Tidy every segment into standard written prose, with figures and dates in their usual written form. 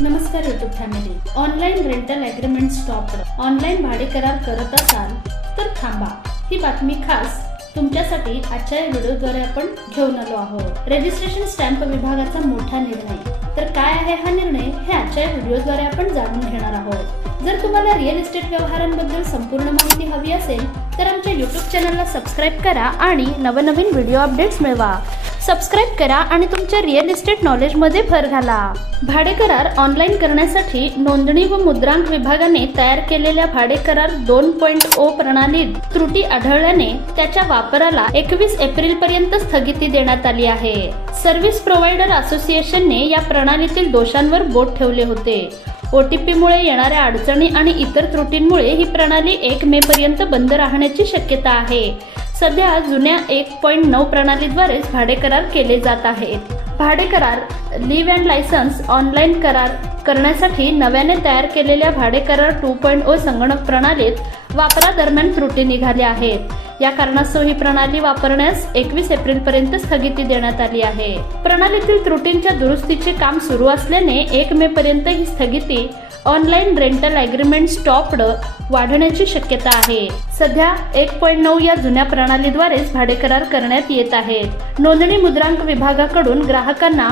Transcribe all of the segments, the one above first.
नमस्कार YouTube family. Online rental agreement stop. Online भाडे करार करत असाल तर थांबा. ही बातमी खास तुमच्यासाठी आजच्या व्हिडिओद्वारे आपण घेऊन आलो आहोत. रजिस्ट्रेशन स्टॅम्प विभागाचा मोठा निर्णय. तर काय आहे हा निर्णय हे आजच्या व्हिडिओद्वारे आपण जाणून घेणार आहोत. जर तुम्हाला रिअल इस्टेट व्यवहारांबद्दल संपूर्ण माहिती हवी असेल तर आमच्या YouTube चॅनलला सबस्क्राइब करा आणि नवनवीन व्हिडिओ अपडेट्स मिळवा. सबस्क्राइब करा आणि तुमच्या रिअल इस्टेट नॉलेजमध्ये भर घाला. भाडे करार ऑनलाईन करण्यासाठी नोंदणी व मुद्रांक विभागाने तयार केलेल्या भाडे करार 2.0 प्रणालीत त्रुटी आढळल्याने त्याच्या वापराला 21 एप्रिल पर्यंत स्थगिती देण्यात आली आहे. सर्व्हिस प्रोव्हायडर असोसिएशनने या प्रणालीतील दोषांवर बोट ठेवले होते. OTP मुळे येणाऱ्या अडचणी आणि इतर त्रुटींमुळे ही प्रणाली 1 मे पर्यंत बंद राहण्याची शक्यता आहे. सध्या जुन्या 1.9 प्रणालीद्वारेच भाडे करार केले जात आहेत. भाडे करार लिव्ह अँड लायसन्स ऑनलाईन करार करण्यासाठी नव्याने तयार केलेल्या भाडे करार 2.0 संगणक प्रणालीत वापरादरम्यान त्रुटी निघाल्या आहेत. या कारणास्तव ही प्रणाली वापरण्यास 21 एप्रिल पर्यंत स्थगिती देण्यात आली आहे. प्रणालीतील त्रुटींच्या दुरुस्तीचे काम सुरू असल्याने 1 मे पर्यंत ही स्थगिती ऑनलाईन रेंटल ॲग्रीमेंट स्टॉप्ड वाढण्याची शक्यता आहे. सध्या 1.9 या जुन्या प्रणालीद्वारेच भाडे करार करण्यात येत आहेत. नोंदणी मुद्रांक विभागाकडून ग्राहकांना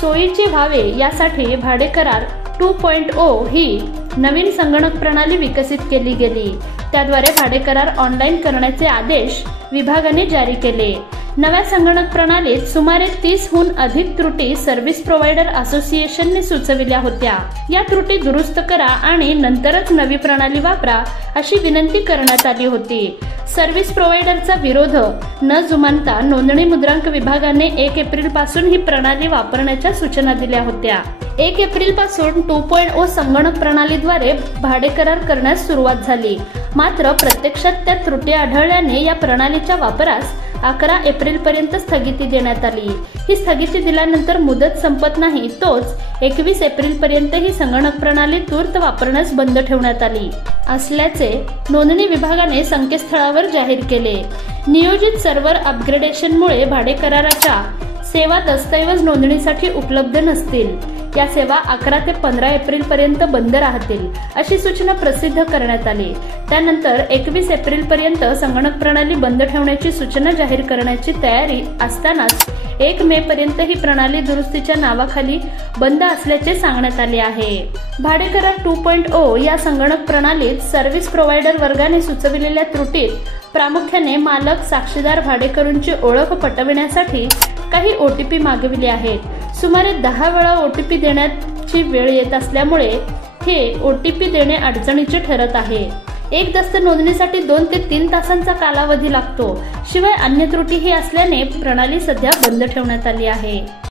सोयीचे व्हावे यासाठी भाडे करार 2.0 ही नवीन संगणक प्रणाली विकसित केली गेली. त्याद्वारे भाडे करार ऑनलाईन करण्याचे आदेश विभागाने जारी केले. नव्या संगणक प्रणालीत सुमारे 30हून अधिक त्रुटी सर्व्हिस प्रोव्हायडर असोसिएशनने सुचविल्या होत्या. या त्रुटी दुरुस्त करा आणि नंतरच नवी प्रणाली वापरा अशी विनंती करण्यात आली होती. सर्व्हिस प्रोव्हायडरचा विरोध न जुमानता नोंदणी मुद्रांक विभागाने 1 एप्रिल पासून ही प्रणाली वापरण्याच्या सूचना दिल्या होत्या. 1 एप्रिल पासून 2.0 संगणक प्रणालीद्वारे भाडे करार करण्यास सुरुवात झाली. मात्र प्रत्यक्षात त्या त्रुटी आढळल्याने या प्रणालीच्या वापरास 11 एप्रिल पर्यंत स्थगिती देण्यात आली. ही स्थगिती दिल्यानंतर मुदत संपत नाही तोच 21 एप्रिल पर्यंत ही संगणक प्रणाली तूर्त वापरण्यास बंद ठेवण्यात आली असल्याचे नोंदणी विभागाने संकेतस्थळावर जाहीर केले. नियोजित सर्व्हर अपग्रेडेशनमुळे भाडे कराराच्या सेवा दस्तऐवज नोंदणीसाठी उपलब्ध नसतील. या सेवा 11 ते 15 एप्रिल पर्यंत बंद राहतील अशी सूचना प्रसिद्ध करण्यात आली. त्यानंतर 21 एप्रिल पर्यंत संगणक प्रणाली बंद ठेवण्याची सूचना जाहीर करण्याची तयारी असतानाच 1 मे पर्यंत ही प्रणाली दुरुस्तीच्या नावाखाली बंद असल्याचे सांगण्यात आले आहे. भाडे करार 2.0 या संगणक प्रणालीत सर्व्हिस प्रोव्हायडर वर्गाने सुचविलेल्या त्रुटीत प्रामुख्याने मालक साक्षीदार भाडेकरूंची ओळख पटविण्यासाठी काही OTP मागविले आहेत. सुमारे 10 वेळा OTP देण्याची वेळ येत असल्यामुळे हे OTP देणे अडचणीचे ठरत आहे. एक दस्त नोंदणीसाठी 2 ते 3 तासांचा कालावधी लागतो. शिवाय अन्य त्रुटीही असल्याने प्रणाली सध्या बंद ठेवण्यात आली आहे.